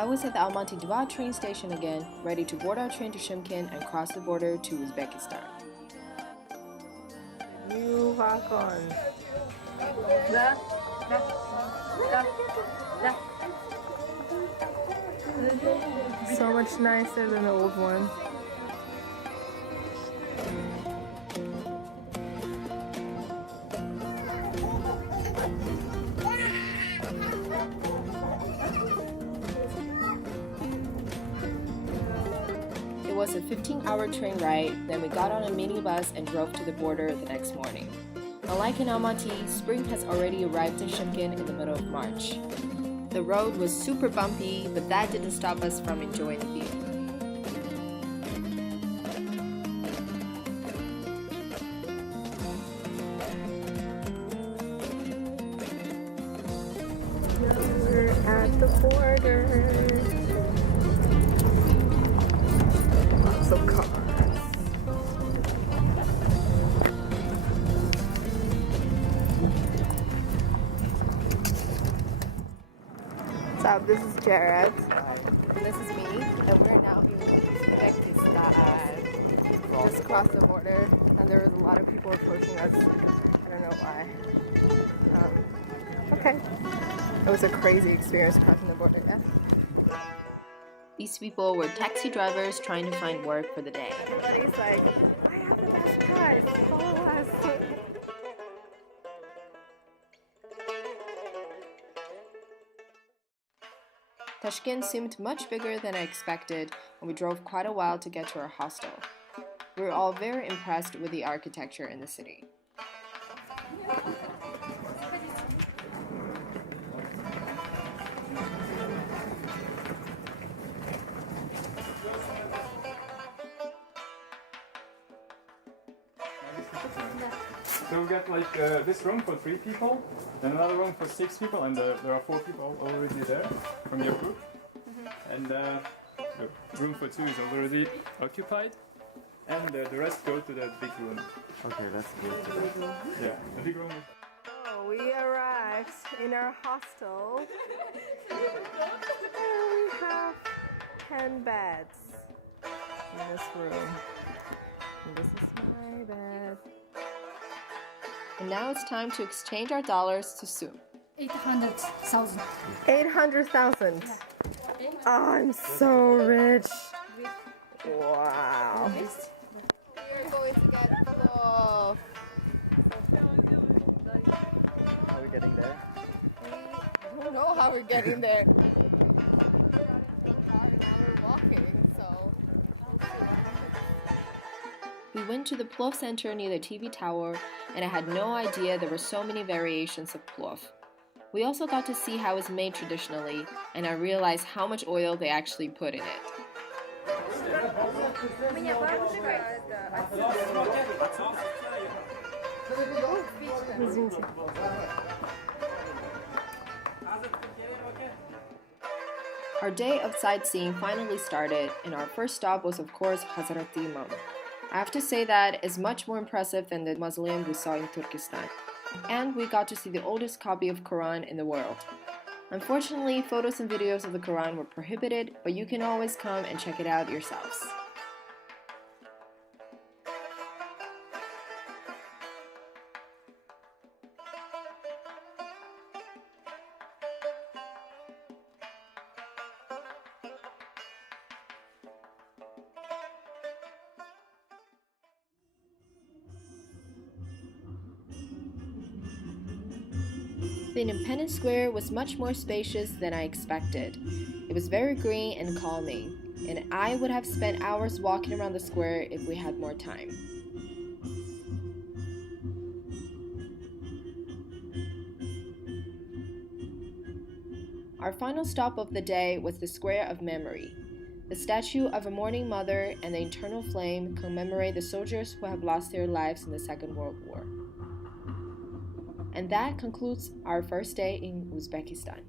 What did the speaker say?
I was at the Almaty-2 train station again, ready to board our train to Tashkent and cross the border to Uzbekistan. New wagon. So much nicer than the old one. It was a 15-hour train ride, then we got on a minibus and drove to the border the next morning. Unlike in Almaty, spring has already arrived in Tashkent in the middle of March. The road was super bumpy, but that didn't stop us from enjoying the view. We're at the border. Lots of cars. What's up? This is Jared. This is me, and we're now in Uzbekistan. Just crossed the border, and there was a lot of people approaching us. I don't know why. Okay. It was a crazy experience crossing the border, yeah? These people were taxi drivers trying to find work for the day. Everybody's like, I have the best price, follow us. Tashkent seemed much bigger than I expected, and we drove quite a while to get to our hostel. We were all very impressed with the architecture in the city. So we got like this room for 3 people, then another room for 6 people, and there are 4 people already there from your group. And the room for 2 is already occupied, and the rest go to the big room. Okay, that's good. Yeah, the big room. Oh, we arrived in our hostel. And we have 10 beds in this room. And this is my bed. And now it's time to exchange our dollars to SUB. 800,000. 800,000. Oh, I'm so rich. Wow. We're going to get full. How are we getting there? I don't know how we're getting there. Now we're walking, so we went to the plov center near the TV tower, and I had no idea there were so many variations of plov. We also got to see how it's made traditionally, and I realized how much oil they actually put in it. Our day of sightseeing finally started, and our first stop was of course Hazrat Imam. I have to say that is much more impressive than the mausoleum we saw in Turkestan. And we got to see the oldest copy of Quran in the world. Unfortunately, photos and videos of the Quran were prohibited, but you can always come and check it out yourselves. The Independence Square was much more spacious than I expected. It was very green and calming, and I would have spent hours walking around the square if we had more time. Our final stop of the day was the Square of Memory. The statue of a mourning mother and the eternal flame commemorate the soldiers who have lost their lives in the Second World War. And that concludes our first day in Uzbekistan.